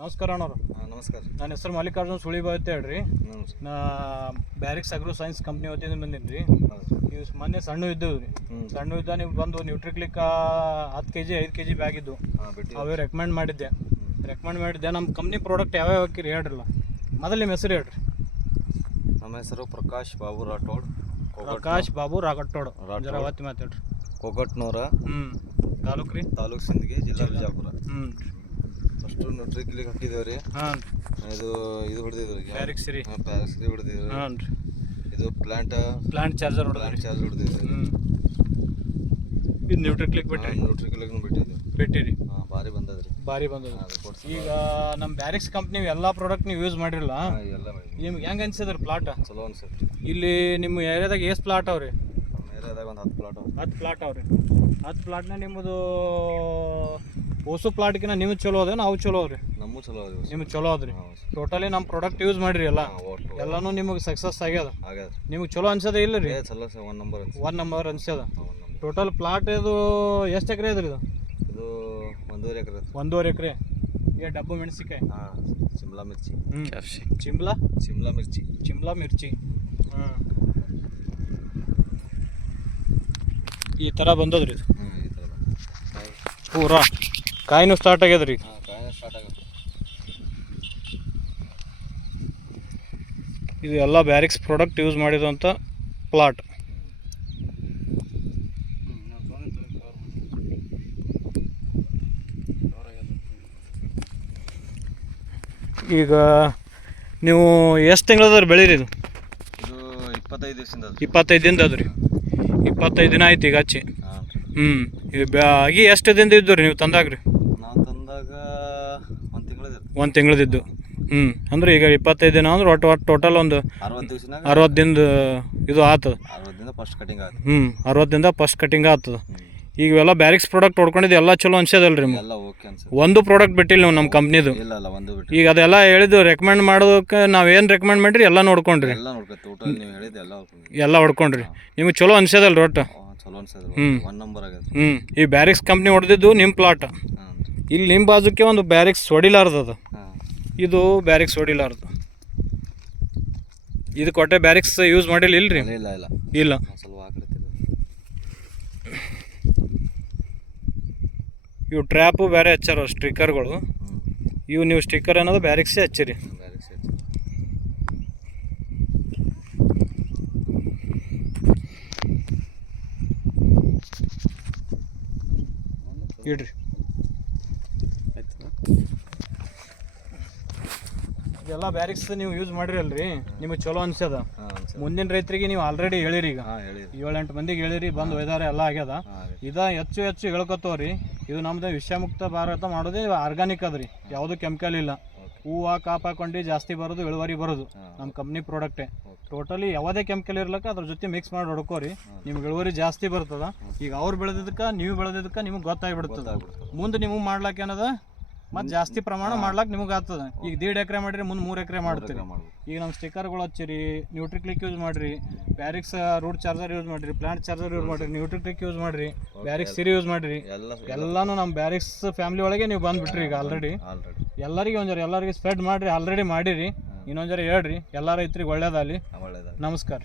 ನಮಸ್ಕಾರ ಅಣ್ಣವ್ರು. ನಮಸ್ಕಾರ. ನನ್ನ ಹೆಸರು ಮಲ್ಲಿಕಾರ್ಜುನ್ ಸುಳಿಬಾಯ್ ಅಂತ ಹೇಳ್ರಿ. ನಾ ಬ್ಯಾರಿಕ್ಸ್ ಅಗ್ರೋ ಸೈನ್ಸ್ ಕಂಪ್ನಿ ವತಿಯಿಂದ ಬಂದೀನಿ ರೀ ನೀವು ಮೊನ್ನೆ ಸಣ್ಣ ಇದ್ದವು ರೀ. ಸಣ್ಣ ಇದ್ದ ನೀವು ಬಂದು ನ್ಯೂಟ್ರಿಕ್ಲಿಕ್ ಹತ್ತು ಕೆ ಜಿ ಐದು ಕೆ ಜಿ ಬ್ಯಾಗ್ ಇದ್ದು ಅವೇ ರೆಕಮೆಂಡ್ ಮಾಡಿದ್ದೆ. ರೆಕಮೆಂಡ್ ಮಾಡಿದ್ದೆ. ನಮ್ಮ ಕಂಪ್ನಿ ಪ್ರಾಡಕ್ಟ್ ಯಾವ್ಯಾವ ಹಾಕಿರಿ ಹೇಳ್ರಲ್ಲ. ಮೊದಲು ನಿಮ್ಮ ಹೆಸರು ಹೇಳ್ರಿ. ನಮ್ಮ ಹೆಸರು ಪ್ರಕಾಶ್ ಬಾಬು ರಾಠೋಡ್. ಪ್ರಕಾಶ್ ಬಾಬು ರಾಗಟ್ಟೋಡ್ ರಾಠೋಡ್. ಜರ ಅವತ್ತಿ ಮಾತಾಡ್ರಿ. ಕೊಗಟ್ನೂರ. ಹ್ಞೂ ತಾಲೂಕು ರೀ? ತಾಲೂಕು ಸಿಂದಗಿ ಜಿಲ್ಲಾ ಬಿಜಾಪುರ ಹ್ಞೂ ನ್ಯೂಟ್ರಿಕ್ಲಿಗೆ ಕ್ಲಿಕ್ ರೀ ಹಾಂ ಇದು ಇದು ಹೊಡೆದಿದ್ವಿ ರೀ ಬ್ಯಾರಿಕ್ಸ್ ರೀ. ಹಾಂ ಪ್ಯಾರಿಕ್ಸ್ ರೀ ಹಾಂ ರೀ ಇದು ಪ್ಲಾಂಟ್ ಪ್ಲಾಂಟ್ ಚಾರ್ಜರ್ ಹೊಡೆದ್ರಿ ಪ್ಲಾಂಟ್ ಚಾರ್ಜ್ ಹೊಡೆದಿದ್ವಿ ರೀ ಹ್ಞೂ ಇದು ನ್ಯೂಟ್ರಿಕ್ಲಿಕ್ ಬಿಟ್ರಿ ನ್ಯೂಟ್ರಿಕ್ಲಿಗೂ ಬಿಟ್ಟಿದ್ವಿ ಬಿಟ್ಟಿರಿ. ಹಾಂ ಭಾರಿ ಬಂದದ್ರಿ. ಭಾರಿ ಬಂದದ ಈಗ ನಮ್ಮ ಬ್ಯಾರಿಕ್ಸ್ ಕಂಪ್ನಿ ಎಲ್ಲ ಪ್ರಾಡಕ್ಟ್ ನೀವು ಯೂಸ್ ಮಾಡಿರಲ್ಲ ಎಲ್ಲ ನಿಮ್ಗೆ ಹೆಂಗೆ ಅನ್ಸಿದ್ರಿ ಪ್ಲಾಟ್ ಚಲೋ ಅನ್ಸುತ್ತೆ. ಇಲ್ಲಿ ನಿಮ್ಮ ಏರಿಯಾದಾಗ ಎಷ್ಟು ಪ್ಲಾಟ್ ಅವ್ರಿ. ಏರಿಯಾದಾಗ ಒಂದು ಹತ್ತು ಪ್ಲಾಟ್ ಹತ್ತು ಪ್ಲಾಟ್ ಅವ್ರಿ. ಹತ್ತು ಪ್ಲಾಟ್ನ ನಿಮ್ಮದು ಹೊಸ ಪ್ಲಾಟ್ಗಿನ ನಿಮ್ಗೆ ಚಲೋ ಅದ ನಾವು ಚಲೋ ಅವ್ರಿ? ನಮ್ಮೂ ಚಲೋ ಅದ ನಿಮ್ಗೆ ಚಲೋ ಅದ್ರಿ. ಟೋಟಲಿ ನಮ್ಮ ಪ್ರಾಡಕ್ಟ್ ಯೂಸ್ ಮಾಡಿರಿ ಎಲ್ಲ. ಎಲ್ಲಾನು ನಿಮಗೆ ಸಕ್ಸಸ್ ಆಗ್ಯದ. ಆಗ್ಯದ ನಿಮ್ಗೆ ಚಲೋ ಅನ್ಸದ ಇಲ್ಲ ರೀ? ಚಲೋ sir one number one number ಅನ್ಸ್ಯದ total plot ಇದು ಎಷ್ಟು ಎಕರೆ ಅದ್ರಿ ಇದು? ಇದು ಒಂದೂವರೆ ಎಕರೆ ಒಂದೂವರೆ ಎಕರೆ. ಈಗ ಡಬ್ಬು ಮೆಣಸಿಕಾಯಿ ಹಾಂ ಶಿಮ್ಲಾ ಮಿರ್ಚಿ. ಹ್ಞೂ ಚಿಮ್ಲಾ ಶಿಮ್ಲಾ ಮಿರ್ಚಿ. ಶಿಮ್ಲಾ ಮಿರ್ಚಿ. ಹಾಂ ಈ ಥರ ಬಂದದ್ರಿ ಇದು. ಪೂರಾ. ಕಾಯಿನೂ ಸ್ಟಾರ್ಟ್ ಆಗ್ಯದ್ರಿ ಇದು ಎಲ್ಲ ಬ್ಯಾರಿಕ್ಸ್ ಪ್ರಾಡಕ್ಟ್ ಯೂಸ್ ಮಾಡಿದಂಥ ಪ್ಲಾಟ್ ಈಗ ನೀವು ಎಷ್ಟು ತಿಂಗಳದ ಬೆಳೀರಿ ಇದು? ಇಪ್ಪತ್ತೈದು ದಿವಸದಿಂದ ಇಪ್ಪತ್ತೈದು ದಿನದ ಅದ್ರಿ ಇಪ್ಪತ್ತೈದು ದಿನ ಆಯ್ತು ಈಗ ಹಚ್ಚಿ ಹ್ಮ್. ಹ್ಞೂ ಇದು ಬ್ಯಾಗಿ ಎಷ್ಟು ದಿನದ ಇದ್ದು ರೀ ನೀವು ತಂದಾಗ್ರಿ? ನಾವು ತಂದಾಗ ಒಂದು ತಿಂಗಳದ ಒಂದು ತಿಂಗಳದಿದ್ದು ಹ್ಞೂ ಅಂದ್ರೆ ಈಗ ಇಪ್ಪತ್ತೈದು ದಿನ ಅಂದ್ರೆ ಒಟ್ಟು ಒಟ್ಟು ಟೋಟಲ್ ಒಂದು ಅರವತ್ತು ದಿನದ ಇದು ಆತದ. ಹ್ಞೂ ಅರವತ್ತರಿಂದ ಫಸ್ಟ್ ಕಟಿಂಗ್ ಆಗ್ತದ ಈಗ ಇವೆಲ್ಲ ಬ್ಯಾರಿಕ್ಸ್ ಪ್ರಾಡಕ್ಟ್ ಹೊಡ್ಕೊಂಡಿದ್ದು ಎಲ್ಲ ಚಲೋ ಅನ್ಸದಲ್ರಿ ರೀ ಎಲ್ಲ ಓಕೆ ಅನ್ಸುತ್ತೆ. ಒಂದು ಪ್ರಾಡಕ್ಟ್ ಬಿಟ್ಟಿಲ್ಲ ನೀವು ನಮ್ಮ ಕಂಪ್ನಿದು ಇಲ್ಲ ಇಲ್ಲ ಒಂದು ಬಿಟ್ಟು ಈಗ ಅದೆಲ್ಲ ಹೇಳಿದ್ದು ರೆಕಮೆಂಡ್ ಮಾಡೋದಕ್ಕೆ ನಾವು ಏನು ರೆಕಮೆಂಡ್ ಮಾಡ್ರಿ ಎಲ್ಲ ನೋಡ್ಕೊಂಡ್ರಿ? ಎಲ್ಲ ನೋಡ್ಕೊ ಟೋಟಲ್ ನೀವು ಹೇಳಿದ್ದು ಎಲ್ಲ ಹೋಗ್ಕೊಂಡು ಎಲ್ಲ ಹೊಡ್ಕೊಂಡ್ರಿ. ನಿಮ್ಗೆ ಚಲೋ ಅನ್ಸದಲ್ರಿ ಒಟ್ಟು? ಚಲೋ. ಒನ್ ನಂಬರ್ ಆಗತ್ತೆ. ಹ್ಞೂ ಈ ಬ್ಯಾರಿಕ್ಸ್ ಕಂಪ್ನಿ ಹೊಡೆದಿದ್ದು ನಿಮ್ಮ ಪ್ಲಾಟ್ ಹಾಂ ಇಲ್ಲಿ ನಿಮ್ಮ ಬಾಜುಕ್ಕೆ ಒಂದು ಬ್ಯಾರಿಕ್ಸ್ ಹೊಡಿಲಾರ್ದದು ಹಾಂ. ಇದು ಬ್ಯಾರಿಕ್ಸ್ ಹೊಡಿಲಾರ್ದು. ಇದು ಕೊಟ್ಟೆ ಬ್ಯಾರಿಕ್ಸ್ ಯೂಸ್ ಮಾಡಿಲ್ಲ ಇಲ್ರಿ? ಇಲ್ಲ ಇಲ್ಲ ಇಲ್ಲ. ಇಲ್ಲ. ಒಂದ್ ಸ್ವಲ್ಪ ಆ ಇವು ಟ್ರ್ಯಾಪು ಬೇರೆ ಹಚ್ಚಾರ ಸ್ಟಿಕ್ಕರ್ಗಳು. ಇವು ನೀವು ಸ್ಟಿಕ್ಕರ್ ಅನ್ನೋದು ಬ್ಯಾರಿಕ್ಸೇ ಹಚ್ಚಿರಿ. ಇಡ್ರಿ. ಇದೆಲ್ಲ ಬ್ಯಾರಿಕ್ಸ್ ನೀವು ಯೂಸ್ ಮಾಡಿರಲ್ರಿ ನಿಮಗೆ ಚಲೋ ಅನ್ಸುತ್ತೆ ಮುಂದಿನ ರೈತರಿಗೆ ನೀವು ಆಲ್ರೆಡಿ ಹೇಳಿರಿ ಈಗ. ಏಳೆಂಟು ಮಂದಿಗೆ ಹೇಳಿರಿ ಬಂದು ಒಯ್ದಾರೆ ಎಲ್ಲ ಆಗ್ಯದ. ಇದ ಹೆಚ್ಚು ಹೆಚ್ಚು ಹೇಳ್ಕೊತವ್ರಿ ಇದು ನಮ್ದು ವಿಷಮುಕ್ತ ಭಾರತ ಮಾಡೋದೇ ಆರ್ಗಾನಿಕ್ ಅದ್ರಿ. ಯಾವುದು ಕೆಮಿಕಲ್ ಇಲ್ಲ. ಹೂವು ಕಾಪ್ ಹಾಕೊಂಡು ಜಾಸ್ತಿ ಬರೋದು ಇಳುವರಿ ಬರೋದು. ನಮ್ಮ ಕಂಪ್ನಿ ಪ್ರಾಡಕ್ಟೇ ಟೋಟಲಿ ಯಾವುದೇ ಕೆಮಿಕಲ್ ಇರ್ಲಕ್ಕ ಅದ್ರ ಜೊತೆ ಮಿಕ್ಸ್ ಮಾಡಿ ಹೊಡ್ಕೋರಿ. ನಿಮ್ಗೆ ಇಳುವರಿ ಜಾಸ್ತಿ ಬರ್ತದ. ಈಗ ಅವ್ರು ಬೆಳೆದಿದ್ದಕ್ಕೆ ನೀವು ಬೆಳೆದಿದ್ದಕ್ಕೆ ನಿಮ್ಗೆ ಗೊತ್ತಾಗ್ಬಿಡ್ತದ. ಗೊತ್ತಾಗ್ಬಿಡ್ತದೆ. ಮುಂದೆ ನಿಮಗೆ ಮಾಡ್ಲಾಕ ಏನದ? ಮತ್ತೆ ಜಾಸ್ತಿ ಪ್ರಮಾಣ ಮಾಡ್ಲಾಕ್ ನಿಮ್ಗೆ ಆಗ್ತದ. ಈಗ ದೀಡ್ ಎಕರೆ ಮಾಡಿರಿ ಮುಂದೆ ಮೂರು ಎಕರೆ ಮಾಡ್ತೀರಿ. ಈಗ ನಮ್ಮ ಸ್ಟಿಕ್ಕರ್ಗಳು ಹಚ್ಚಿರಿ ನ್ಯೂಟ್ರಿಕ್ಲಿಕ್ ಯೂಸ್ ಮಾಡ್ರಿ ಬ್ಯಾರಿಕ್ಸ್ ರೂಟ್ ಚಾರ್ಜರ್ ಯೂಸ್ ಮಾಡ್ರಿ ಪ್ಲಾಂಟ್ ಚಾರ್ಜರ್ ಯೂಸ್ ಮಾಡ್ರಿ ನ್ಯೂಟ್ರಿಕ್ಲಿಕ್ ಯೂಸ್ ಮಾಡ್ರಿ ಬ್ಯಾರಿಕ್ಸ್ ಸಿರಿ ಯೂಸ್ ಮಾಡ್ರಿ. ಎಲ್ಲ ಎಲ್ಲಾನು ನಮ್ಮ ಬ್ಯಾರಿಕ್ಸ್ ಫ್ಯಾಮಿಲಿ ಒಳಗೆ ನೀವು ಬಂದ್ಬಿಟ್ರಿ ಈಗ ಆಲ್ರೆಡಿ ಎಲ್ಲರಿಗೆ ಒಂದ್ಸರಿ ಎಲ್ಲರಿಗೆ ಸ್ಪ್ರೆಡ್ ಮಾಡ್ರಿ ಆಲ್ರೆಡಿ ಮಾಡಿರಿ. ಇನ್ನೊಂದ್ಸರಿ ಹೇಳ್ರಿ ಎಲ್ಲ ರೈತರಿಗೆ ಒಳ್ಳೇದಾಗಲಿ ಒಳ್ಳೇದಾಗ ನಮಸ್ಕಾರ.